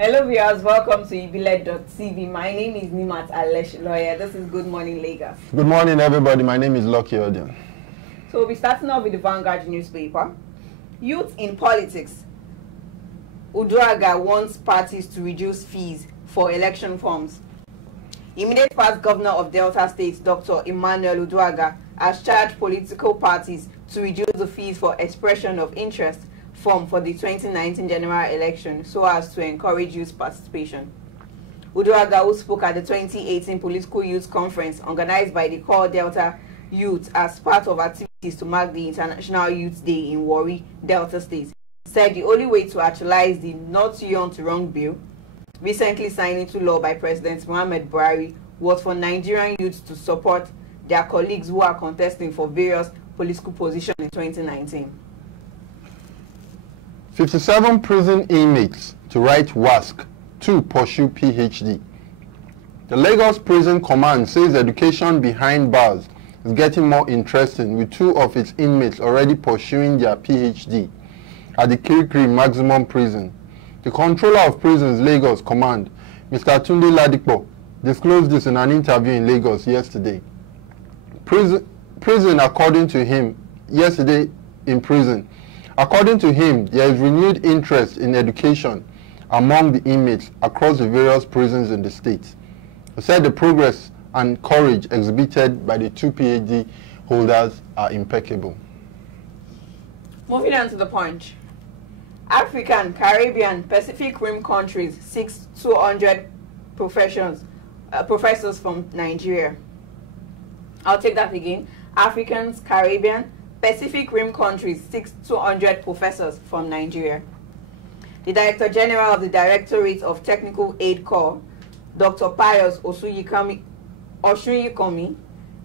Hello viewers, welcome to ibile.tv. My name is Nimat Alesh Lawyer. This is Good Morning Lagos. Good morning everybody, my name is Lucky Odion. So we'll be starting off with the Vanguard newspaper. Youth in politics. Uduaghan wants parties to reduce fees for election forms. Immediate past governor of Delta State, Dr. Emmanuel Uduaghan, has charged political parties to reduce the fees for expression of interest form for the 2019 general election so as to encourage youth participation. Uduaghan, who spoke at the 2018 Political Youth Conference organized by the Core Delta Youth as part of activities to mark the International Youth Day in Warri, Delta State, said the only way to actualize the Not Too Young to Run bill, recently signed into law by President Muhammadu Buhari, was for Nigerian youths to support their colleagues who are contesting for various political positions in 2019. 57 prison inmates to write WASC to pursue PhD. The Lagos Prison Command says education behind bars is getting more interesting, with 2 of its inmates already pursuing their PhD at the Kirikiri Maximum Prison. The Controller of Prisons Lagos Command, Mr. Tunde Ladipo, disclosed this in an interview in Lagos yesterday. According to him, there is renewed interest in education among the inmates across the various prisons in the state. He said the progress and courage exhibited by the 2 PhD holders are impeccable. Moving on to the Punch. African, Caribbean, Pacific Rim countries seeks 200 professors from Nigeria. I'll take that again. Africans, Caribbean, Pacific Rim countries seeks 200 professors from Nigeria. The Director General of the Directorate of Technical Aid Corps, Dr. Pius Osuyikomi,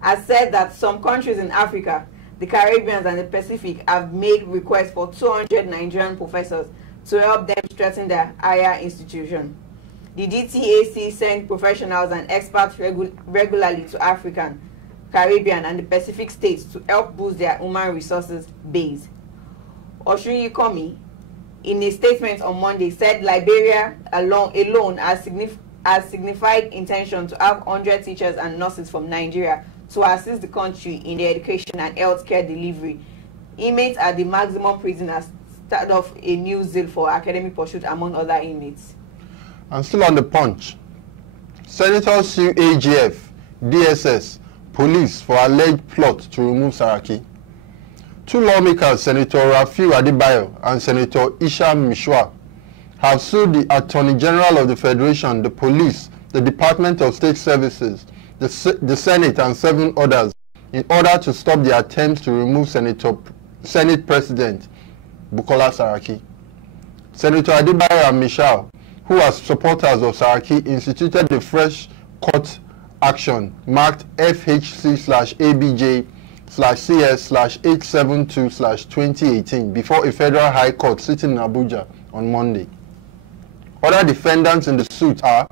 has said that some countries in Africa, the Caribbean and the Pacific, have made requests for 200 Nigerian professors to help them strengthen their higher institution. The DTAC sends professionals and experts regularly to African, Caribbean and the Pacific states to help boost their human resources base. Osuyikomi, in a statement on Monday, said Liberia alone has signified intention to have 100 teachers and nurses from Nigeria to assist the country in the education and healthcare delivery. Inmates at the maximum prison have started off a new zeal for academic pursuit among other inmates. And still on the Punch, Senators sue AGF, DSS, police for alleged plot to remove Saraki. 2 lawmakers, Senator Rafiu Adebayo and Senator Isham Mishwa, have sued the Attorney General of the Federation, the police, the Department of State Services, the Senate and 7 others in order to stop the attempts to remove Senate President Bukola Saraki. Senator Adebayo and Mishwa, who are supporters of Saraki, instituted the fresh court action marked FHC/ABJ/CS/872/2018 before a federal high court sitting in Abuja on Monday. Other defendants in the suit are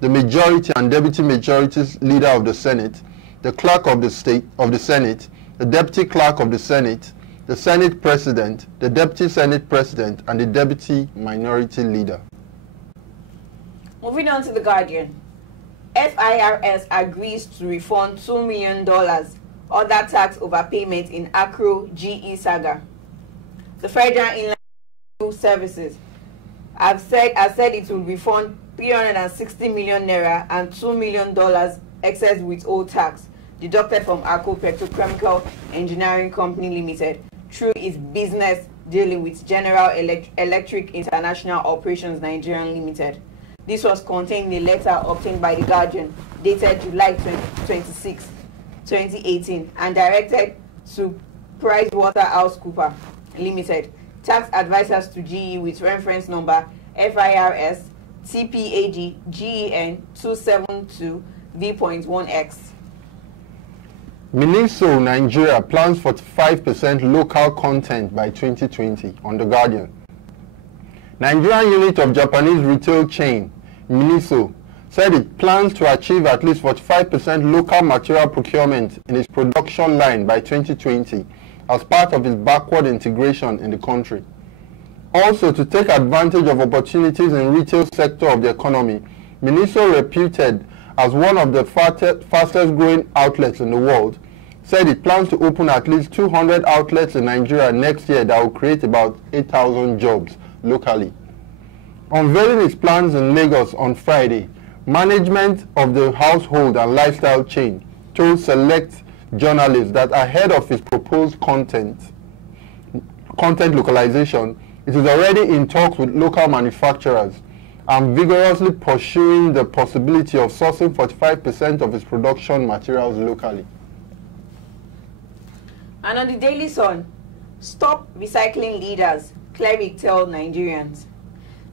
the majority and deputy majority leader of the Senate, the clerk of the Senate, the deputy clerk of the Senate, the Senate President, the deputy Senate President, and the deputy minority leader. Moving on to The Guardian. FIRS agrees to refund $2 million other tax overpayment in Accra GE saga. The Federal Inland Services has said it will refund 360 million naira and $2 million excess withhold tax deducted from Akko Petrochemical Engineering Company Limited through its business dealing with General Electric International Operations Nigeria Limited. This was contained in a letter obtained by The Guardian dated July 26, 2018 and directed to PricewaterhouseCoopers Limited, tax advisors to GE with reference number FIRS TPAD GEN 272V.1X. Miniso Nigeria plans 45% local content by 2020 on The Guardian. Nigerian unit of Japanese retail chain Miniso said it plans to achieve at least 45% local material procurement in its production line by 2020 as part of its backward integration in the country. Also, to take advantage of opportunities in retail sector of the economy, Miniso, reputed as one of the fastest growing outlets in the world, said it plans to open at least 200 outlets in Nigeria next year that will create about 8,000 jobs locally. Unveiling its plans in Lagos on Friday, management of the household and lifestyle chain told select journalists that ahead of its proposed content localization, it is already in talks with local manufacturers and vigorously pursuing the possibility of sourcing 45% of its production materials locally. And on the Daily Sun, stop recycling leaders, cleric tell Nigerians.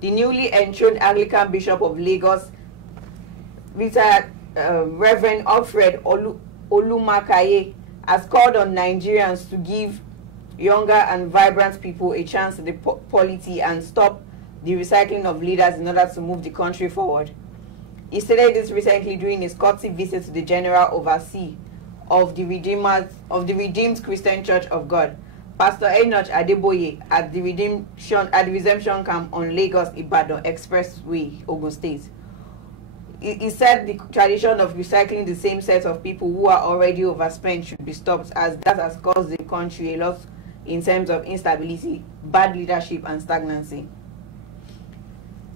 The newly enthroned Anglican Bishop of Lagos, retired Reverend Alfred Olumakaye, has called on Nigerians to give younger and vibrant people a chance at the polity and stop the recycling of leaders in order to move the country forward. He stated this recently during his courtesy visit to the General Overseer of the Redeemed Christian Church of God, Pastor Enoch Adeboye, at the Redemption Camp on Lagos-Ibadan Expressway, Ogun State. He said the tradition of recycling the same set of people who are already overspent should be stopped, as that has caused the country a lot in terms of instability, bad leadership, and stagnancy.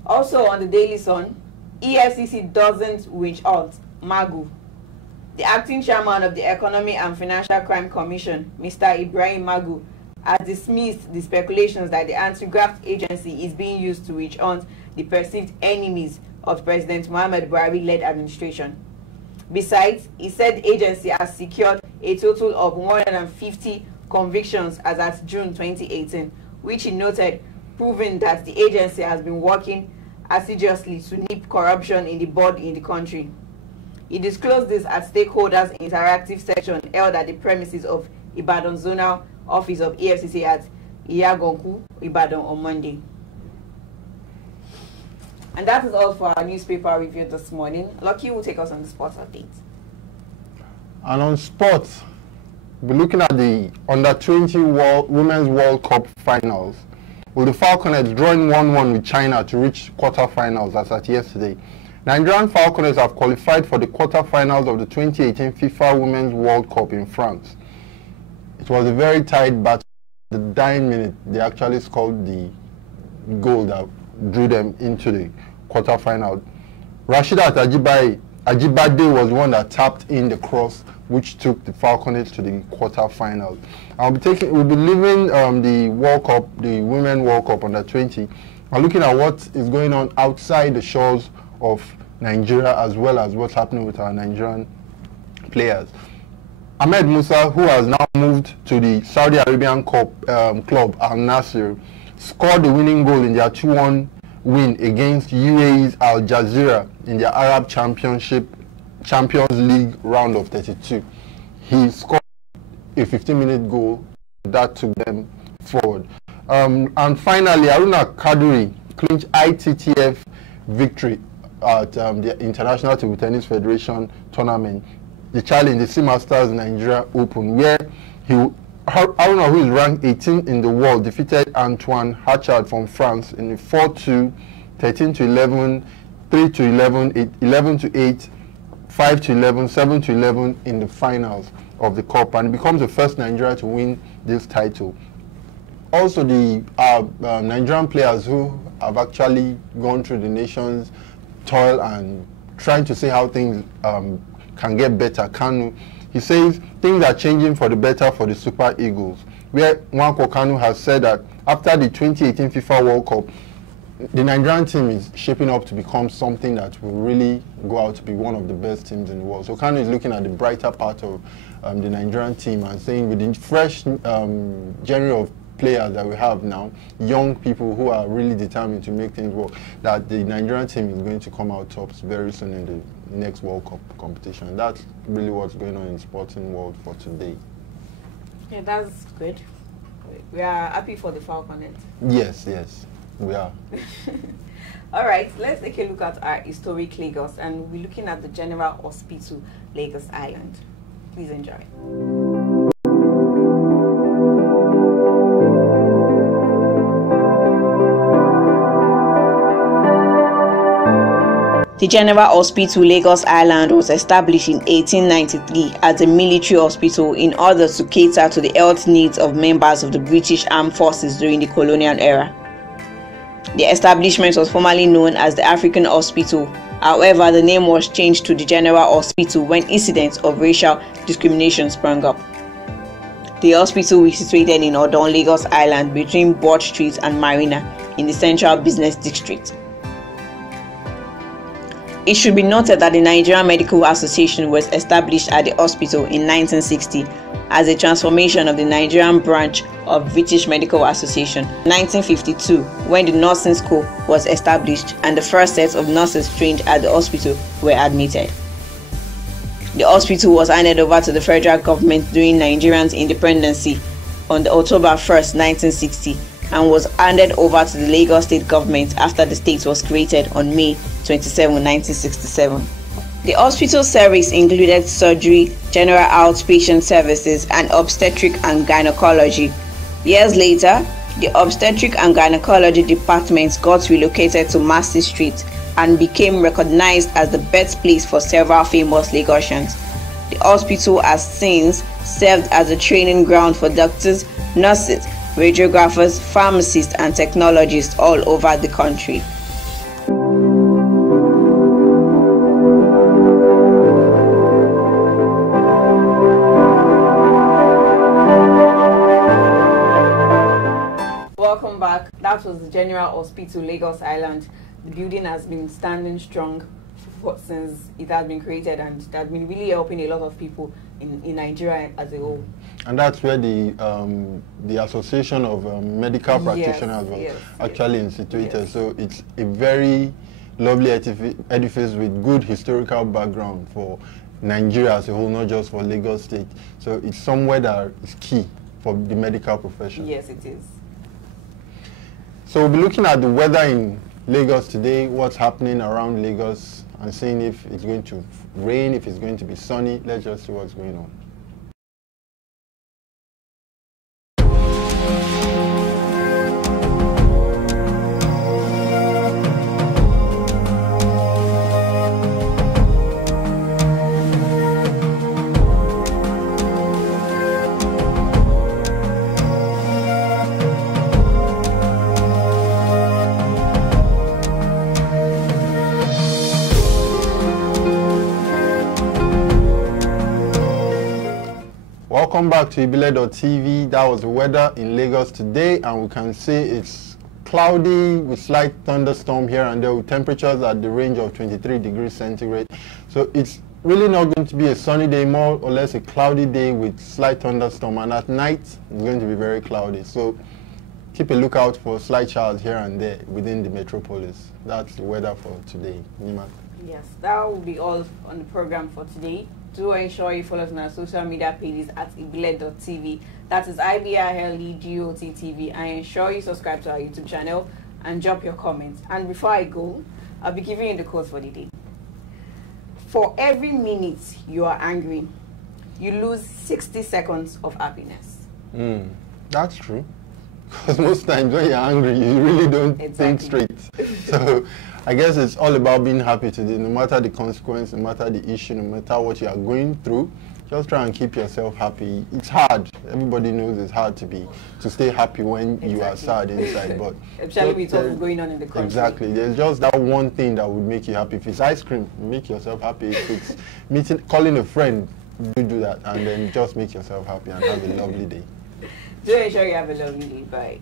Also on the Daily Sun, EFCC doesn't witch hunt Magu. The acting chairman of the Economic and Financial Crime Commission, Mr. Ibrahim Magu, has dismissed the speculations that the anti-graft agency is being used to witch hunt the perceived enemies of President Muhammad Buhari-led administration. Besides, he said the agency has secured a total of 150 convictions as at June 2018, which he noted, proving that the agency has been working assiduously to nip corruption in the board in the country. He disclosed this at Stakeholders Interactive Session held at the premises of Ibadan Zonal Office of EFCC at Iyagonku, Ibadan on Monday. And that is all for our newspaper review this morning. Lucky will take us on the sports updates. And on sports, we're looking at the Under-20 Women's World Cup finals, with the Falconets drawing 1-1 with China to reach quarterfinals as at yesterday. Nigerian Falconets have qualified for the quarterfinals of the 2018 FIFA Women's World Cup in France. It was a very tight battle. The dying minute, they actually scored the goal that drew them into the quarterfinal. Rasheedat Ajibade was the one that tapped in the cross, which took the Falconets to the quarterfinals. We'll be leaving the World Cup, the Women's World Cup under 20, and looking at what is going on outside the shores of Nigeria, as well as what's happening with our Nigerian players. Ahmed Musa, who has now moved to the Saudi Arabian club Al Nassr, scored the winning goal in their 2-1 win against UAE's Al Jazeera in their Arab Champions League round of 32. He scored a 15-minute goal that took them forward. And finally, Aruna Kaduri clinched ITTF victory at the International Table Tennis Federation tournament, the challenge, the Sea Masters Nigeria Open, where Aruna, who is ranked 18th in the world, defeated Antoine Hachard from France in the 4-2, 13-11, 3-11, 11-8, 5-11, 7-11 in the finals of the Cup, and becomes the first Nigerian to win this title. Also, the Nigerian players who have actually gone through the nation's toil and trying to see how things can get better. Kanu, he says things are changing for the better for the Super Eagles, where Nwankwo Kanu has said that after the 2018 FIFA World Cup, the Nigerian team is shaping up to become something that will really go out to be one of the best teams in the world. So Kanu is looking at the brighter part of the Nigerian team and saying with the fresh genre of players that we have now, young people who are really determined to make things work, that the Nigerian team is going to come out tops very soon in the next World Cup competition. That's really what's going on in the sporting world for today. Yeah, that's good. We are happy for the Falconets. Yes, we are. All right, let's take a look at our historic Lagos, and we're looking at the General Hospital, Lagos Island. Please enjoy. The General Hospital Lagos Island was established in 1893 as a military hospital in order to cater to the health needs of members of the British Armed Forces during the colonial era. The establishment was formerly known as the African Hospital. However, the name was changed to the General Hospital when incidents of racial discrimination sprang up. The hospital is situated in Odon, Lagos Island, between Broad Street and Marina in the Central Business District. It should be noted that the Nigerian Medical Association was established at the hospital in 1960 as a transformation of the Nigerian branch of British Medical Association. 1952, when the nursing school was established and the first set of nurses trained at the hospital were admitted. The hospital was handed over to the federal government during Nigeria's independence on October 1st, 1960, and was handed over to the Lagos State government after the state was created on May 27, 1967. The hospital service included surgery, general outpatient services, and obstetric and gynecology. Years later, the obstetric and gynecology department got relocated to Massey Street and became recognized as the birthplace for several famous Lagosians. The hospital has since served as a training ground for doctors, nurses, radiographers, pharmacists, and technologists all over the country. Welcome back. That was the General Hospital, Lagos Island. The building has been standing strong since it has been created, and it has been really helping a lot of people in Nigeria as a whole. And that's where the Association of Medical Practitioners was actually instituted. So it's a very lovely edifice with good historical background for Nigeria as a whole, not just for Lagos State. So it's somewhere that is key for the medical profession. Yes, it is. So we'll be looking at the weather in Lagos today, what's happening around Lagos, and seeing if it's going to rain, if it's going to be sunny. Let's just see what's going on. Welcome back to Ibile.tv. That was the weather in Lagos today, and we can see it's cloudy with slight thunderstorm here and there, with temperatures at the range of 23 degrees centigrade. So it's really not going to be a sunny day, more or less a cloudy day with slight thunderstorm, and at night it's going to be very cloudy. So keep a lookout for slight showers here and there within the metropolis. That's the weather for today. Nima. Yes, that will be all on the program for today. Do ensure you follow us on our social media pages at Ibile.tv. That is IBILEGOTTV. And ensure you subscribe to our YouTube channel and drop your comments. And before I go, I'll be giving you the quote for the day. For every minute you are angry, you lose 60 seconds of happiness. That's true. Because most times when you're angry, you really don't think straight. So I guess it's all about being happy today, no matter the consequence, no matter the issue, no matter what you are going through. Just try and keep yourself happy. It's hard. Everybody knows it's hard to stay happy when you are sad inside. But especially with what's going on in the country. Exactly. There's just that one thing that would make you happy. If it's ice cream, make yourself happy. If it's calling a friend, do that, and then just make yourself happy and have a lovely day. Do ensure you have a lovely day. Bye.